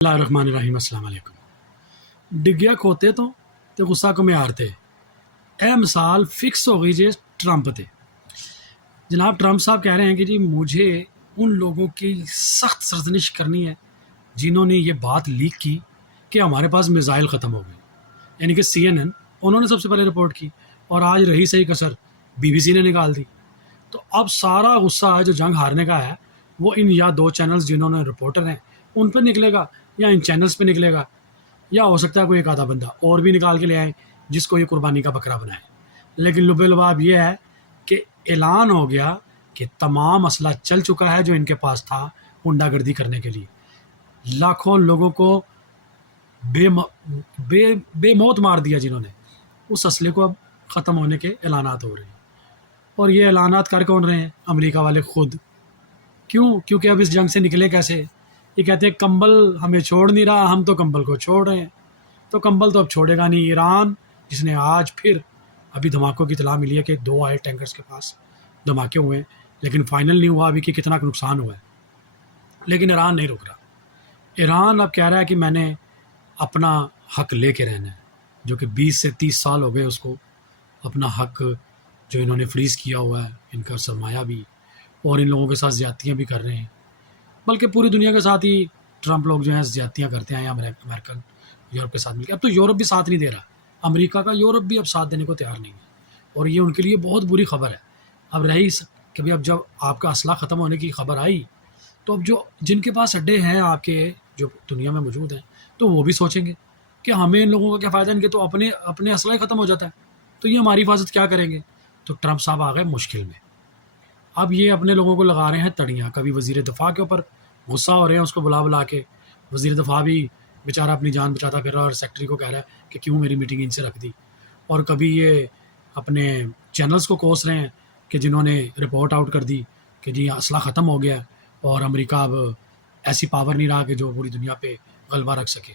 اللہ الرحمن الرحیم السلام علیکم ڈگیا کھوتے تو غصہ کو معیار تے اے مثال فکس ہو گئی جی ٹرمپ تے جناب ٹرمپ صاحب کہہ رہے ہیں کہ جی مجھے ان لوگوں کی سخت سرزنش کرنی ہے جنہوں نے یہ بات لیک کی کہ ہمارے پاس میزائل ختم ہو گئے، یعنی کہ CNN انہوں نے سب سے پہلے رپورٹ کی اور آج رہی صحیح کسر BBC نے نکال دی۔ تو اب سارا غصہ جو جنگ ہارنے کا ہے وہ ان یا دو چینلز جنہوں نے رپورٹر ہیں ان پہ نکلے گا یا ان چینلز پہ نکلے گا، یا ہو سکتا ہے کوئی ایک آدھا بندہ اور بھی نکال کے لے آئے جس کو یہ قربانی کا بکرا بنائے۔ لیکن لب لباب یہ ہے کہ اعلان ہو گیا کہ تمام اسلحہ چل چکا ہے جو ان کے پاس تھا ہنڈا گردی کرنے کے لیے، لاکھوں لوگوں کو بے موت مار دیا جنہوں نے، اس اسلحے کو اب ختم ہونے کے اعلانات ہو رہے ہیں۔ اور یہ اعلانات کر کون رہے ہیں؟ امریکہ والے خود۔ کیونکہ اب اس جنگ سے نکلے کیسے؟ یہ کہتے ہیں کمبل ہمیں چھوڑ نہیں رہا، ہم تو کمبل کو چھوڑ رہے ہیں۔ تو کمبل تو اب چھوڑے گا نہیں۔ ایران جس نے آج پھر ابھی دھماکوں کی اطلاع ملی ہے کہ 2 آئل ٹینکرز کے پاس دھماکے ہوئے ہیں، لیکن فائنل نہیں ہوا ابھی کہ کتنا نقصان ہوا ہے، لیکن ایران نہیں رک رہا۔ ایران اب کہہ رہا ہے کہ میں نے اپنا حق لے کے رہنا ہے، جو کہ 20 سے 30 سال ہو گئے اس کو اپنا حق جو انہوں نے فریز کیا ہوا ہے، ان کا سرمایہ بھی، اور ان لوگوں کے ساتھ زیادتیاں بھی کر رہے ہیں، بلکہ پوری دنیا کے ساتھ ہی ٹرمپ لوگ جو ہیں زیادتیاں کرتے ہیں امریکن یورپ کے ساتھ مل کے۔ اب تو یورپ بھی ساتھ نہیں دے رہا، امریکہ کا یورپ بھی اب ساتھ دینے کو تیار نہیں ہے، اور یہ ان کے لیے بہت بری خبر ہے۔ اب رہی کہ بھی اب جب آپ کا اسلحہ ختم ہونے کی خبر آئی تو اب جن کے پاس اڈے ہیں آپ کے جو دنیا میں موجود ہیں تو وہ بھی سوچیں گے کہ ہمیں ان لوگوں کا کیا فائدہ، ان کے تو اپنے اسلحہ ختم ہو جاتا ہے، تو یہ ہماری حفاظت کیا کریں گے؟ تو ٹرمپ صاحب آ گئے مشکل میں۔ اب یہ اپنے لوگوں کو لگا رہے ہیں تڑیاں، کبھی وزیر دفاع کے اوپر غصہ ہو رہے ہیں، اس کو بلا کے وزیر دفاع بھی بیچارہ اپنی جان بچاتا پھر رہا اور سیکٹری کو کہہ رہا ہے کہ کیوں میری میٹنگ ان سے رکھ دی، اور کبھی یہ اپنے چینلز کو کوس رہے ہیں کہ جنہوں نے رپورٹ آؤٹ کر دی کہ جی اسلحہ ختم ہو گیا ہے اور امریکہ اب ایسی پاور نہیں رہا کہ جو پوری دنیا پہ غلبہ رکھ سکے۔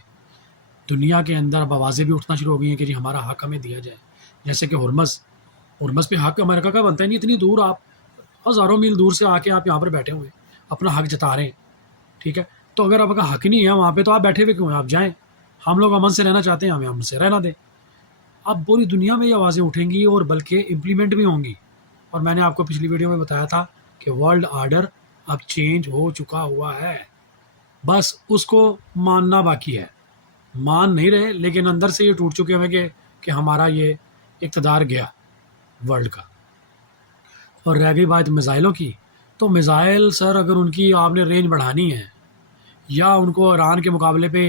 دنیا کے اندر اب آوازیں بھی اٹھنا شروع ہو گئی ہیں کہ جی ہمارا حق ہمیں دیا جائے، جیسے کہ ہرمز پہ حق امریکہ کا بنتا ہے نہیں، اتنی دور آپ ہزاروں میل دور سے آ کے آپ یہاں پر بیٹھے ہوئے اپنا حق جتا رہے ہیں، ٹھیک ہے؟ تو اگر آپ کا حق نہیں ہے وہاں پہ تو آپ بیٹھے ہوئے کیوں ہیں؟ آپ جائیں، ہم لوگ امن سے رہنا چاہتے ہیں، ہمیں امن سے رہنا دیں۔ اب پوری دنیا میں یہ آوازیں اٹھیں گی اور بلکہ امپلیمنٹ بھی ہوں گی، اور میں نے آپ کو پچھلی ویڈیو میں بتایا تھا کہ ورلڈ آرڈر اب چینج ہو چکا ہوا ہے، بس اس کو ماننا باقی ہے۔ مان نہیں رہے لیکن اندر سے یہ ٹوٹ چکے ہوئے کہ ہمارا یہ اقتدار گیا ورلڈ کا۔ اور رہ گئی بات میزائلوں کی، تو میزائل سر اگر ان کی آپ نے رینج بڑھانی ہے یا ان کو ایران کے مقابلے پہ،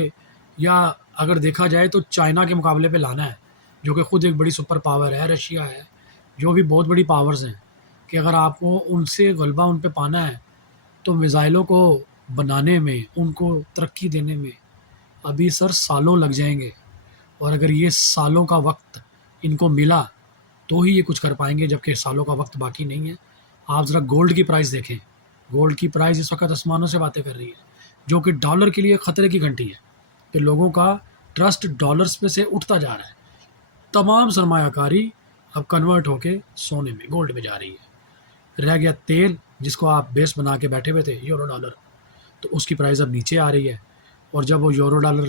یا اگر دیکھا جائے تو چائنا کے مقابلے پہ لانا ہے جو کہ خود ایک بڑی سپر پاور ہے، رشیا ہے جو بھی بہت بڑی پاورز ہیں، کہ اگر آپ کو ان سے غلبہ ان پہ پانا ہے تو میزائلوں کو بنانے میں، ان کو ترقی دینے میں ابھی سر سالوں لگ جائیں گے، اور اگر یہ سالوں کا وقت ان کو ملا تو ہی یہ کچھ کر پائیں گے، جبکہ سالوں کا وقت باقی نہیں ہے۔ آپ ذرا گولڈ کی پرائز دیکھیں، گولڈ کی پرائز اس وقت آسمانوں سے باتیں کر رہی ہے، جو کہ ڈالر کے لیے خطرے کی گھنٹی ہے، کہ لوگوں کا ٹرسٹ ڈالرز پہ سے اٹھتا جا رہا ہے۔ تمام سرمایہ کاری اب کنورٹ ہو کے سونے میں، گولڈ میں جا رہی ہے۔ رہ گیا تیل جس کو آپ بیس بنا کے بیٹھے ہوئے تھے، یورو ڈالر، تو اس کی پرائز اب نیچے آ رہی ہے، اور جب وہ یورو ڈالر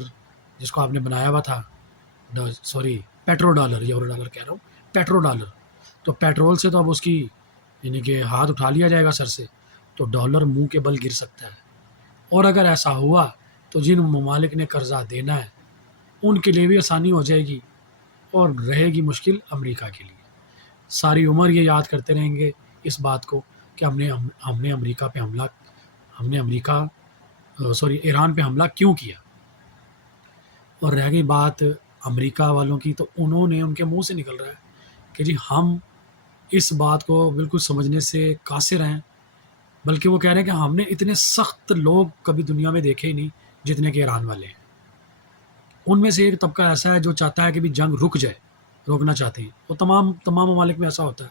جس کو آپ نے بنایا ہوا تھا، پیٹرو ڈالر، یورو ڈالر کہہ رہا ہوں، پیٹرو ڈالر، تو پیٹرول سے تو اب اس کی یعنی کہ ہاتھ اٹھا لیا جائے گا سر سے، تو ڈالر منہ کے بل گر سکتا ہے۔ اور اگر ایسا ہوا تو جن ممالک نے قرضہ دینا ہے ان کے لیے بھی آسانی ہو جائے گی، اور رہے گی مشکل امریکہ کے لیے۔ ساری عمر یہ یاد کرتے رہیں گے اس بات کو کہ ہم نے امریکہ پہ حملہ، ایران پہ حملہ کیوں کیا۔ اور رہ گئی بات امریکہ والوں کی، تو انہوں نے ان کے منہ سے نکل رہا ہے کہ جی ہم اس بات کو بالکل سمجھنے سے قاصر ہیں، بلکہ وہ کہہ رہے ہیں کہ ہم نے اتنے سخت لوگ کبھی دنیا میں دیکھے ہی نہیں جتنے کہ ایران والے ہیں۔ ان میں سے ایک طبقہ ایسا ہے جو چاہتا ہے کہ بھی جنگ رک جائے، روکنا چاہتے ہیں، وہ تمام ممالک میں ایسا ہوتا ہے،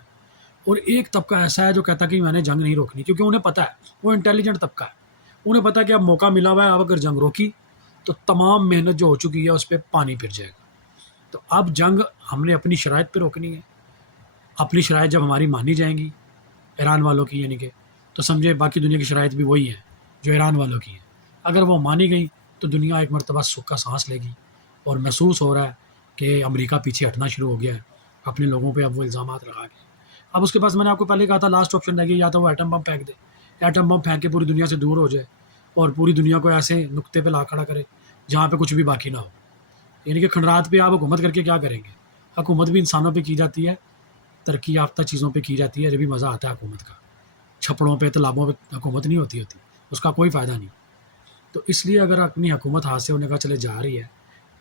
اور ایک طبقہ ایسا ہے جو کہتا ہے کہ میں نے جنگ نہیں روکنی، کیونکہ انہیں پتہ ہے، وہ انٹیلیجنٹ طبقہ ہے، انہیں پتہ ہے کہ اب موقع ملا ہوا ہے، اب اگر جنگ روکی تو تمام محنت جو ہو چکی ہے اس پہ پانی پھر جائے گا۔ تو اب جنگ ہم نے اپنی شرائط پہ روکنی ہے، اپنی شرائط جب ہماری مانی جائیں گی ایران والوں کی، یعنی کہ تو سمجھے باقی دنیا کی شرائط بھی وہی ہیں جو ایران والوں کی ہیں، اگر وہ مانی گئی تو دنیا ایک مرتبہ سکھ کا سانس لے گی، اور محسوس ہو رہا ہے کہ امریکہ پیچھے ہٹنا شروع ہو گیا ہے اپنے لوگوں پہ اب وہ الزامات لگا کے۔ اب اس کے پاس میں نے آپ کو پہلے کہا تھا لاسٹ آپشن رہ گیا، یا تو وہ ایٹم بم پھینک دے، ایٹم بم پھینک کے پوری دنیا سے دور ہو جائے اور پوری دنیا کو ایسے نقطے پہ لا کھڑا کرے جہاں پہ کچھ بھی باقی نہ ہو۔ یعنی کہ کھنڈرات پہ آپ حکومت کر کے کیا کریں گے؟ حکومت بھی انسانوں پہ کی جاتی ہے، ترقی یافتہ چیزوں پہ کی جاتی ہے، جب بھی مزہ آتا ہے حکومت کا، چھپڑوں پہ تالابوں پہ حکومت نہیں ہوتی اس کا کوئی فائدہ نہیں۔ تو اس لیے اگر اپنی حکومت ہاتھ سے ہونے کا چلے جا رہی ہے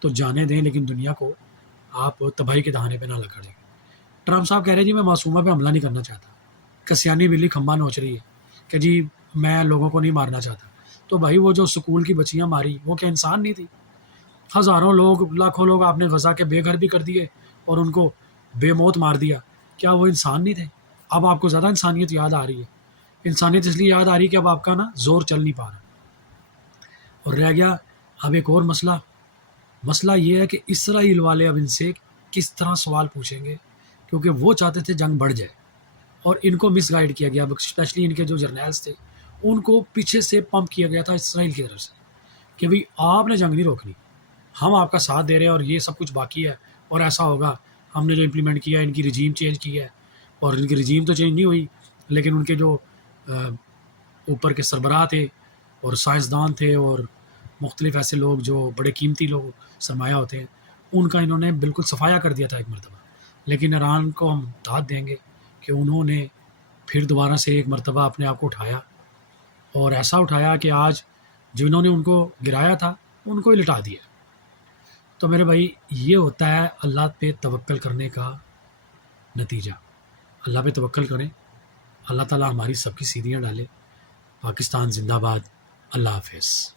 تو جانے دیں، لیکن دنیا کو آپ تباہی کے دہانے پہ نہ لگڑیں۔ ٹرمپ صاحب کہہ رہے ہیں جی میں معصومہ پہ حملہ نہیں کرنا چاہتا، کسیانی بلی کھمبا نوچ رہی ہے کہ جی میں لوگوں کو نہیں مارنا چاہتا۔ تو بھائی وہ جو سکول کی بچیاں ماری وہ کیا انسان نہیں تھی؟ ہزاروں لوگ، لاکھوں لوگ آپ نے غزہ کے بے گھر بھی کر دیے اور ان کو بے موت مار دیا، کیا وہ انسان نہیں تھے؟ اب آپ کو زیادہ انسانیت یاد آ رہی ہے۔ انسانیت اس لیے یاد آ رہی ہے کہ اب آپ کا نا زور چل نہیں پا رہا۔ اور رہ گیا اب ایک اور مسئلہ یہ ہے کہ اسرائیل والے اب ان سے کس طرح سوال پوچھیں گے، کیونکہ وہ چاہتے تھے جنگ بڑھ جائے اور ان کو مس گائیڈ کیا گیا، اسپیشلی ان کے جو جرنیلز تھے ان کو پیچھے سے پمپ کیا گیا تھا اسرائیل کی طرف سے کہ بھئی آپ نے جنگ نہیں روکنی، ہم آپ کا ساتھ دے رہے ہیں اور یہ سب کچھ باقی ہے اور ایسا ہوگا، ہم نے جو امپلیمنٹ کیا ہے، ان کی رجیم چینج کی ہے، اور ان کی رجیم تو چینج نہیں ہوئی لیکن ان کے جو اوپر کے سربراہ تھے اور سائنسدان تھے اور مختلف ایسے لوگ جو بڑے قیمتی لوگ سرمایہ ہوتے ہیں، ان کا انہوں نے بالکل صفایا کر دیا تھا ایک مرتبہ۔ لیکن ایران کو ہم داد دیں گے کہ انہوں نے پھر دوبارہ سے ایک مرتبہ اپنے آپ کو اٹھایا، اور ایسا اٹھایا کہ آج جنہوں نے ان کو گرایا تھا ان کو ہی لٹا دیا۔ تو میرے بھائی یہ ہوتا ہے اللہ پہ توکل کرنے کا نتیجہ۔ اللہ پہ توکل کریں، اللہ تعالیٰ ہماری سب کی سیدھیاں ڈالے۔ پاکستان زندہ باد۔ اللہ حافظ۔